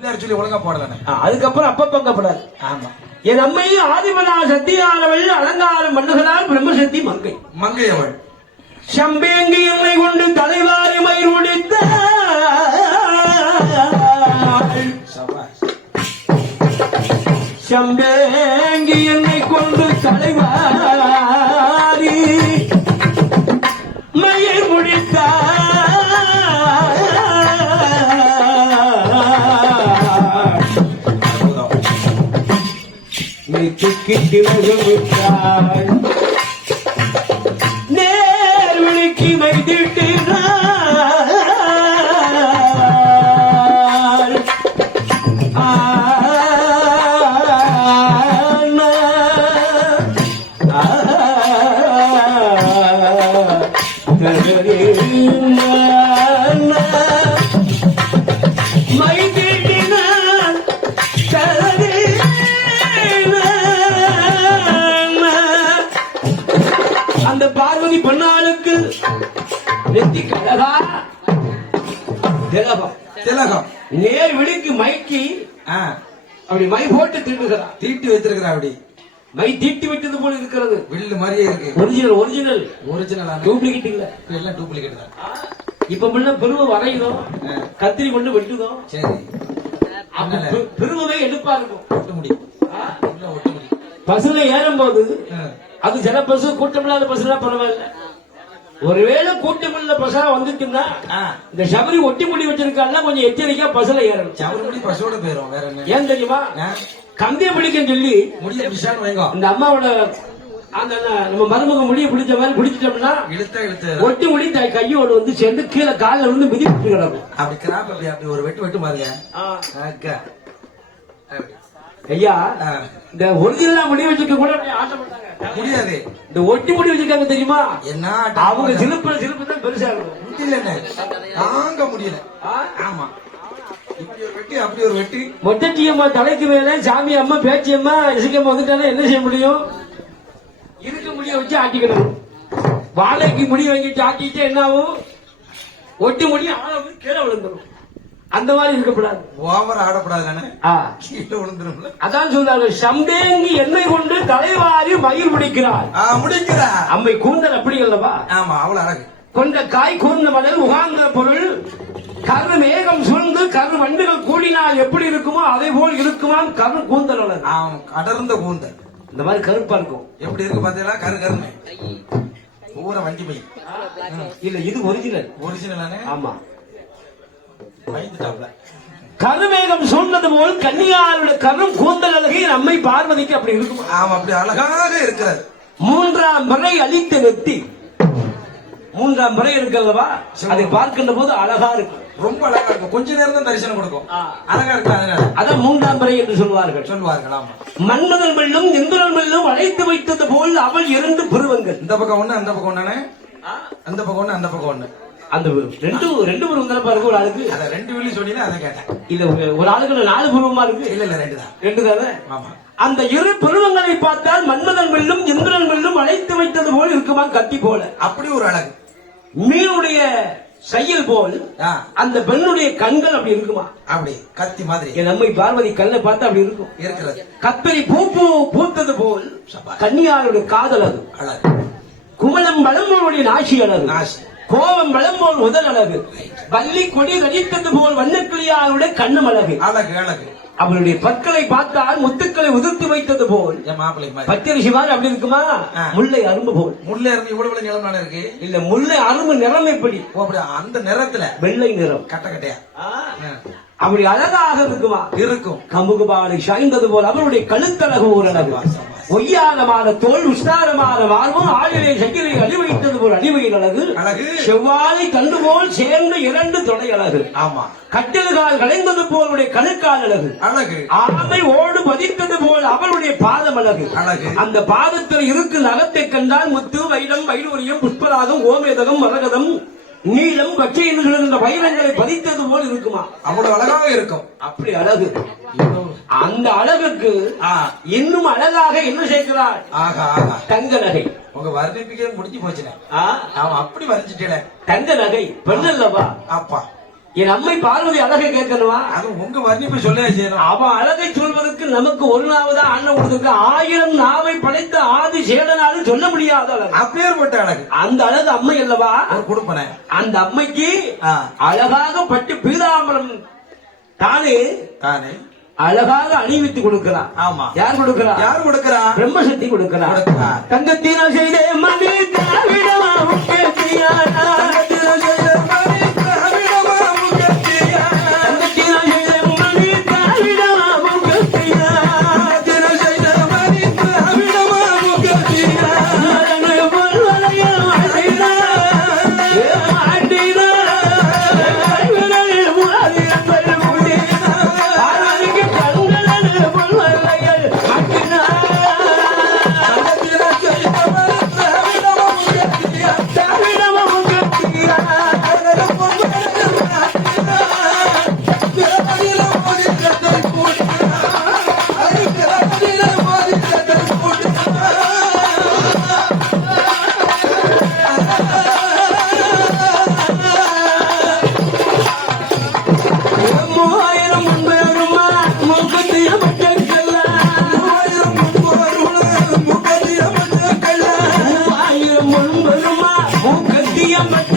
பிள்ளையார் சொல்லி ஒழுங்கா போடலண்ணே. அதுக்கப்புறம் அப்ப பங்கப்படாது ஆமா. என் அம்மை ஆதிமனா சத்தியானவள் அலங்காரம் பண்ணுகிறாள் பிரம்மசக்தி மங்கை. மங்கையவள் சம்பேங்கி எண்ணெய் கொண்டு தலைவாரி மயிர் முடித்த சம்பேங்கி எண்ணெய் கொண்டு தலைவாரி துக்கிட்டு அந்த பார்வதி பெண்ணாளுக்கு நெத்தி கழகா திலகம். திலகம். நேர் விழிக்கு மைக்கி அப்படி மை போட்டு திட்டுகிறார் தீட்டி வைத்திருக்கிறா அப்படி. மை தீட்டி விட்டது போல இருக்கிறது. வில்லு மாதிரியே இருக்கு. ஒரிஜினல் ஒரிஜினல் ஒரிஜினல் டூப்ளிகேட் இல்ல. எல்லாம் டூப்ளிகேட் தான். இப்ப முன்ன பெருமை வரையுதோம் ஆ, கத்திரி கொண்டு வெட்டுதோம் சரி. அப்ப அதனால பெ- பெருமையே எடுப்பா இருக்கும் ஒட்டு முடி ஆ, உள்ள ஒட்டு அது சில பஸ் கூட்டம் இல்லாத பஸ்னா பரவாயில்ல. ஒருவேளை கூட்டம் இல்லாத பஸ்ஸா வந்துட்டுன்னா ஆ, இந்த சபரி ஒட்டி முடி வச்சிருக்கால கொஞ்சம் எச்சரிக்கையா பஸ்ல ஏறணும். சவறு முடி பசுவோட போயிரும் வேற என்ன? ஏன் தெரியுமா? கம்பிய பிடிக்கன்னு சொல்லி முடிய இந்த அம்மாவோட அந்த நம்ம மருமக முடிய பிடிச்ச மாதிரி பிடிச்சிட்டோம்னா ஒட்டி முடி கையோட வந்து சேர்ந்து கீழே காலில் விழுந்து மிதிப்பிட்டு கிடக்கும். அப்படி கிராப் அப்படி அப்படி ஒரு வெட்டு வெட்டு பாருங்க. ஐயா இந்த ஒரிஜினலா முடி வச்சுக்க கூட முடியாது. இந்த ஒட்டி முடி வச்சிருக்காங்க தெரியுமா? என்ன அவங்க சிலுப்புல சிலுப்பு தான் பெருசா இருக்கும். முடியல தாங்க முடியல? ஆமா. இப்படி ஒரு வெட்டி அப்படி ஒரு வெட்டி. மொட்டச்சி அம்மா தலைக்கு மேல சாமி அம்மா பேச்சி அம்மா இசைக்கம்மா வந்துட்டாலும் என்ன செய்ய முடியும்? இருக்க முடிய வச்சு ஆட்டிக்கணும். வாழைக்கு முடி வாங்கிட்டு ஆட்டிட்டு என்ன ஆகும்? ஒட்டி முடி ஆள வந்து கீழே விழுந்துடும் அந்த மாதிரி இருக்கக்கூடாது. ஓவர் ஆடப்படாது. கீழே விழுந்துரும்ல. அதான் சொல்றாரு சம்பேங்கி எண்ணெய் கொண்டு தலைவாரி மயில் பிடிக்கிறார் ஆ, முடிக்கிறா. அம்மை கூந்தல் அப்படி அல்லவா ஆமா அவ்வளவு அழகு. கொண்ட காய் கூர்ந்த மலர் உகாந்த பொருள். கரு மேகம் சூழ்ந்து கரு வண்டுகள் கூடினால் எப்படி இருக்குமோ அதே போல் இருக்குமாம் கரு கூந்தல் ஆம், அடர்ந்த கூந்தல். இந்த மாதிரி கருப்பா இருக்கும். எப்படி இருக்கு பாத்தீங்களா? கரு கருன்னு. பூரா வண்டி பை இல்ல இது ஒரிஜினல் ஒரிஜினலானே ஆமா. கருமேகம் சூழ்ந்தது போல் கன்னியாருடைய கரும் கூந்தல் அழகை அம்மை பார்வதிக்கு அப்படி இருக்குமா? ஆமா அப்படி அழகாக இருக்கிறது மூன்றாம் முறை அழித்து நெத்தி மூன்றாம் முறை இருக்கிறதவா அதை பார்க்கின்ற போது அழகா இருக்கும் ரொம்ப அழகா இருக்கும். கொஞ்ச நேரம் தான் தரிசனம் கொடுக்கும். அழகா இருக்கு அதனால அதான் மூன்றாம் முறை என்று சொல்வார்கள். சொல்லுவார்கள் ஆமா. மன்மதன் வெள்ளும் இந்திரன் வெள்ளும் அழைத்து வைத்தது போல் அவள் இரண்டு புருவங்கள். இந்த பக்கம் ஒண்ணு அந்த பக்கம் ஒண்ணு அந்த பக்கம் ஒண்ணு அந்த பக்கம் ஒண்ணு. அந்த ரெண்டு ரெண்டு புருவம் தானப்பா இருக்கு ஒரு ஆளுக்கு. அத ரெண்டு வெள்ளி சொன்னீங்கன்னா அதை கேட்டேன். இல்ல ஒரு- ஆளுக்கு நாலு புருவமா இருக்கு. இல்ல இல்ல ரெண்டு தான். ரெண்டு தானே? ஆமா. அந்த இரு புருவங்களை பார்த்தால் மன்மதன் வெள்ளும் இந்திரன் வெள்ளும் அழைத்து வைத்தது போல் இருக்குமா கத்தி போல. அப்படி ஒரு அழகு. மீனுடைய செயல் போல் அந்த பெண்ணுடைய கண்கள் அப்படி இருக்குமா? அப்படி கத்தி மாதிரி. என் அம்மை பார்வதி கண்ணை பார்த்து அப்படி இருக்கும். இருக்கிறது. கத்தரி பூ பூ பூத்தது போல் கன்னியாருடைய காதல் அது. அழகு. குமலம் வளம்போருடைய நாசி அழகு. நாசி. கோபம் வளம்போல் முதல் அழகு வள்ளி கொடி ரசித்தது போல் வண்ணக்கிளியாருடைய கண்ணும் அழகு அழகு அழகு அவருடைய பற்களை பார்த்தால் முத்துக்களை உதிர்த்து வைத்தது போல். பச்சரிசி மாதிரி. அப்படி இருக்குமா. முல்லை அரும்பு போல். முள்ள இருந்து இவ்வளவு நிலம் நானே இருக்கு? இல்ல முல்லை அரும்பு நிறம் எப்படி? அந்த நிறத்துல. வெள்ளை நிறம். கட்ட கட்டையா? அப்படி அழகாக இருக்குமா? இருக்கும். கமுகு பாலை சாய்ந்தது போல் அவருடைய கழுத்தழகு ஒரு அழகு. ஒய்யாரமான தோல் உஷ்டாரமான வாழ்வும். ஆளிலே சக்கிரை அழிவைத்தது போல் அழிவையின் அழகு. அழகு. செவ்வாழை தண்டு போல் சேர்ந்த இரண்டு தொடை அழகு. ஆமா. கட்டில்கால் கலைந்தது போல் உடைய கணுக்கால் அழகு. அழகு. ஆமை ஓடு பதித்தது போல் அவளுடைய பாதம் அழகு. அழகு. அந்த பாதத்தில் இருக்கும் நகத்தை கண்டால் முத்து வைரம் வைடூரியம் புஷ்பராகம் ஓமேதகம் மரகதம். நீளம் பச்சை என்று சொல்லுகின்ற வைரங்களை பதித்தது போல் இருக்குமா? அவ்வளவு அழகாக இருக்கும். அப்படி அழகு. அந்த அழகுக்கு இன்னும் அழகாக என்ன சேர்க்கிறார் ஆகா ஆகா. தங்க நகை உங்க வர்ணிப்பிக்கே முடிஞ்சு போச்சுனே ஆ, அவன் அப்படி வரைஞ்சிட்டே தங்க நகை பெண்ணல்லவா அப்பா என் அம்மை பார்வதி அழகை கேட்கணுமா? அது உங்க வர்ணிப்பு சொல்ல செய்யணும் அவன் அழகை சொல்வதற்கு நமக்கு ஒரு நாவுதான் அண்ணன் கொடுத்திருக்க. ஆயிரம் நாவை படைத்த ஆதி சேடனாலும் சொல்ல முடியாத அழகு அப்பேற்பட்ட அழகு. அந்த அழகு அம்மை அல்லவா? கொடுப்பனே. அந்த அம்மைக்கு. அழகாக பட்டு பீதாம்பரம் தானே? தானே. அழகாக அணிவித்து கொடுக்கிறான் ஆமா. யார் கொடுக்கிறா யார் கொடுக்கறா? பிரம்மசக்தி கொடுக்கிறா. தங்கத்தினால் செய்த மணி திராவிடமா மூவாயிரம் முன்பெருமா மூக்கத்திய மக்கள்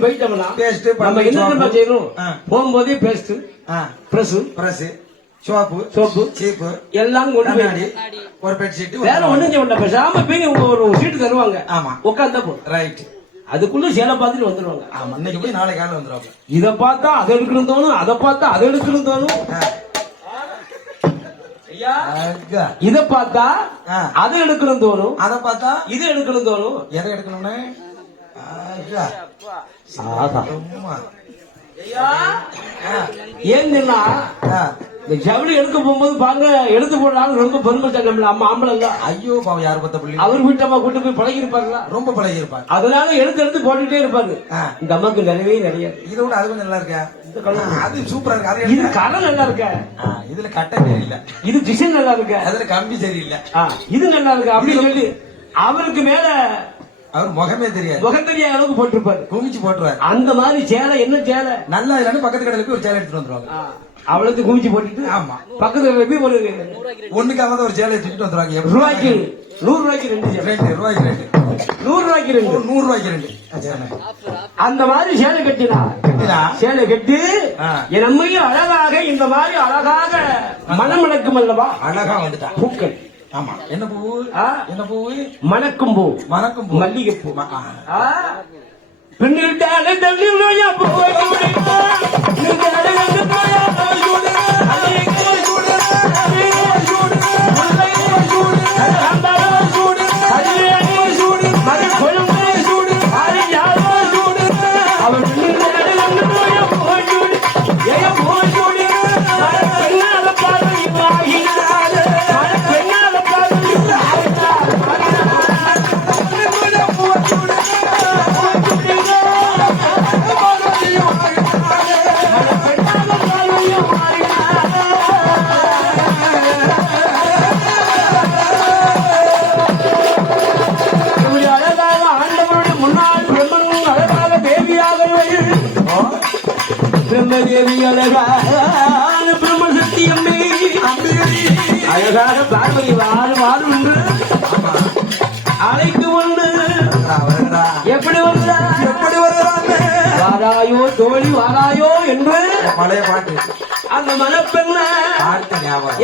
சபடிகளுக்கு போயிட்டோம்னா Paste, நம்ம என்ன செய்யணும். போகும்போதே paste brush brush soap soap சீப்பு எல்லாம் கொண்டு போய் ஒரு பெட்ஷீட் வேற ஒண்ணும் செய்ய வேண்டாம். பேசாம போய் ஒரு சீட்டு தருவாங்க. ஆமா. உட்காந்தா போதும். ரைட் அதுக்குள்ள சேலை பார்த்துட்டு வந்துருவாங்க. ஆமா இன்னைக்கு போய் நாளை காலையில் வந்துருவாங்க. இத பார்த்தா அதை எடுக்கணும் தோணும் அதை பார்த்தா அதை எடுக்கணும் தோணும். இத பார்த்தா. அதை எடுக்கணும் தோணும். அத பார்த்தா இது எடுக்கணும் தோணும். எதை எடுக்கணும்னு? ஏன்னா. இந்த ஜவுளி எடுக்க போகும்போது பாருங்க எடுத்து போடுறாங்க ரொம்ப பெருமை நம்மள அம்மா ஆம்பளை இல்ல. ஐயோ பாவம் யாரு பத்த புள்ளி அவர் வீட்டம்மா கூட்டு போய் பழகி இருப்பாங்களா ரொம்ப பழகி இருப்பாங்க அதனால எடுத்து எடுத்து போட்டுட்டே இருப்பாரு. ஆ. இந்த அம்மாக்கு நிறையவே நிறைய. இதை விட அது கொஞ்சம் நல்லா இருக்கா? இந்த கலர். அது சூப்பரா இருக்கு? அது இது. கலர் நல்லா இருக்க? இதுல கட்டை சரியில்லை. இது டிசைன் நல்லா இருக்க? அதுல கம்பி சரியில்லை. இது நல்லா இருக்கு? அப்படின்னு சொல்லி அவருக்கு மேல அவர் முகமே தெரியாது. முகம் தெரியாத அளவுக்கு போட்டிருப்பாரு. குமிச்சு போட்டுருவாரு. அந்த மாதிரி சேலை என்ன சேலை? நல்லா இல்லைன்னு பக்கத்து கடையில போய் ஒரு சேலை எடுத்துட்டு வந்துருவாங்க. அவ்வளவு குமிச்சு போட்டுட்டு ஆமா. பக்கத்துல போய் ஒரு ஒண்ணுக்காவது ஒரு சேலை தூக்கிட்டு வந்துருவாங்க? ரூபாய்க்கு நூறு ரூபாய்க்கு ரெண்டு ரூபாய்க்கு ரெண்டு. நூறு ரூபாய்க்கு ரெண்டு. நூறு ரூபாய்க்கு ரெண்டு. அந்த மாதிரி சேலை கட்டினா கட்டினா? சேலை கட்டி அம்மையும் அழகாக இந்த மாதிரி அழகாக மனம் மணக்கும் அல்லவா? அழகா வந்துட்டா. பூக்கள். ஆமா. என்ன பூ. என்ன பூ? மணக்கும் பூ. மணக்கும் பூ. மல்லிகைப்பூ. ம- ஆ. ஆ? பெண்ணிட்டாலே தள்ளி நோயா பிரம்மதேவி அழகான பிரம்ம சக்தியம்மே அழகாக பார்வதி வாழ வாழும் என்று அழைத்து கொண்டு வருகிறா, வருகிறா. எப்படி எப்படி வருகிறாங்க? வாராயோ தோழி வாராயோ என்று பழைய பாட்டு. அந்த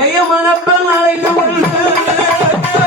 எய மணப்பெண் அழைத்து கொண்டு